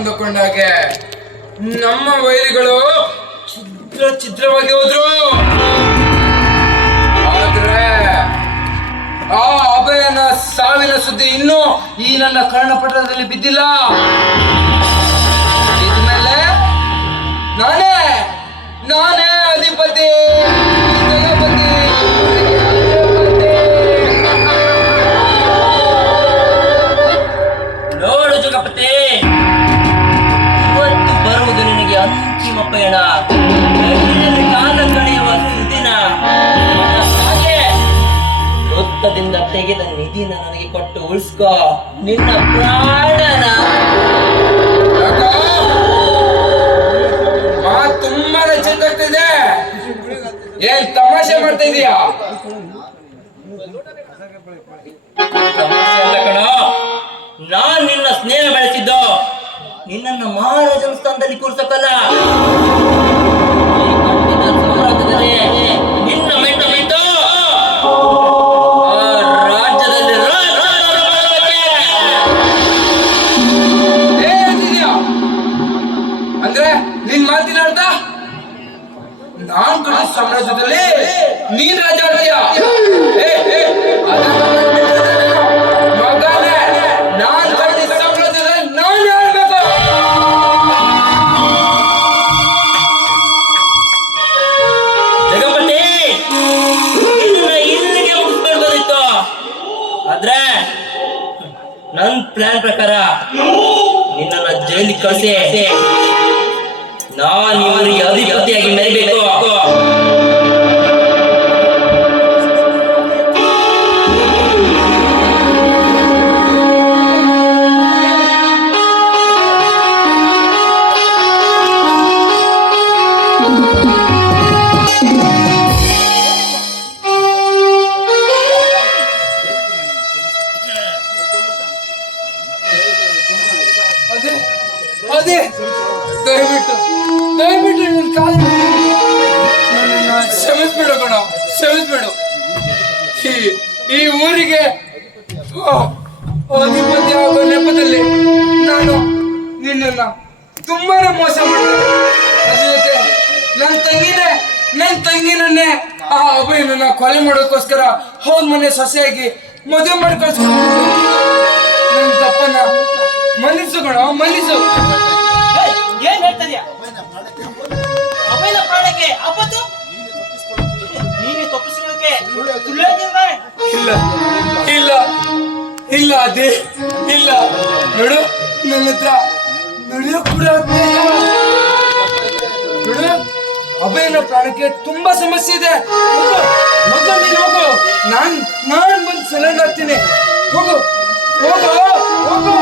ಅಂದುಕೊಂಡಾಗೆ ನಮ್ಮ ವೈರಿಗಳು ಛಿದ್ರ ಛಿದ್ರವಾಗಿ ಹೋದ್ರು. ಆದ್ರೆ ಆ ಅಭಯನ ಸಾವಿನ ಸುದ್ದಿ ಇನ್ನೂ ಈ ನನ್ನ ಕರ್ಣಪಟಲದಲ್ಲಿ ಬಿದ್ದಿಲ್ಲ. ವೃತ್ತದಿಂದ ತೆಗೆದ ನಿಧಿನ ನನಗೆ ಕೊಟ್ಟು ಉಳಿಸ್ಕೋ. ನಿನ್ನ ಪ್ರಾಣನ. ಯಾಕೋ? ಮಾತ್ ತುಂಬಾ ಚೆಂದಾಗ್ತಿದೆ ಏನ್ ತಮಾಷೆ ಮಾಡ್ತಾ ಇದೀಯಾ? ನಾನ್ ನಿನ್ನ ಸ್ನೇಹ ಬೆಳೆಸಿದ್ದು. ನಿನ್ನನ್ನು ಮಹಾರಾಜನ ಸ್ಥಾನದಲ್ಲಿ ಕೂರ್ಸಕ್ಕಲ್ಲ ನಾನ್ ಕಡೆ ಸಾಮ್ರಾಜ್ಯದಲ್ಲಿ ನೀನ್ ರಾಜ ಆಡ್ತೀಯ ನಾನ್. ಮಗನೇ ನಾನ್ ಸಾಮ್ರಾಜ್ಯದಲ್ಲಿ ಜಗಪತಿ ಇದನ್ನ ಇಲ್ಲಿಗೆ ಮುಗಿಸ್ಬಿಡ್ಬೋದಿತ್ತು ಆದ್ರೆ ನನ್ ಪ್ಲಾನ್ ಪ್ರಕಾರ ನಿನ್ನ ಜೈಲಿಗೆ ಕಳಿಸಿ. ನಾನ್ ಇವರಿಗೆ ಅಧಿಪತಿಯಾಗಿ ಮೆರಿಬೇಕು ಅದೇ ಅದೇ ದಯವಿಟ್ಟು ದಯವಿಟ್ಟು ನನ್ನ ಕಾಲು ಕ್ಷಮಿಸ್ಬಿಡು ಕಣ ಕ್ಷಮಿಸ್ಬಿಡು ಈ ಈ ಊರಿಗೆ ಅಧಿಪತಿ ಆಗೋ ನೆಪದಲ್ಲಿ ನಾನು ನಿನ್ನನ್ನ ತುಂಬಾನೇ ಮೋಸ ಮಾಡಿದೆ. ನನ್ನ ತಂಗಿನೇ ನನ್ನ ತಂಗಿನನ್ನೇ ಆ ಅಭಯನನ್ನ ಕೊಲೆ ಮಾಡೋಕ್ಕೋಸ್ಕರ ಹೋದ್ ಮನೆ ಸೊಸೆಯಾಗಿ ಮದುವೆ ಮಾಡಿ ಕಳ್ಸ್ಕೊಂಡು ನನ್ನ ತಪ್ಪನ್ನ ಮನ್ನಿಸು ಕಣ, ಮನ್ನಿಸು. ಅಭಯನ ಪ್ರಾಣಕ್ಕೆ ಆಪತ್ತು? ನೀನು ತಪ್ಪಿಸ್ಕೊಳ್ಳೋಕೆ ಸುಳ್ಳು ಹೇಳ್ತಿಲ್ವೇ? ಇಲ್ಲ ಇಲ್ಲ ಇಲ್ಲ ಅದೇ, ಇಲ್ಲ. ನೋಡು, ನನ್ನ ಹತ್ರ ನಡೆಯೋ ಕೂಡ. ನೋಡು ಅಭಯನ ಪ್ರಾಣಕ್ಕೆ ತುಂಬಾ ಸಮಸ್ಯೆ ಇದೆ. ಮೊದಲು ನೀನು ಹೋಗು. ನಾನ್ ನಾನ್ ಬಂದು ಆಗ್ತೀನಿ ಹೋಗು ಹೋಗು ಹೋಗು.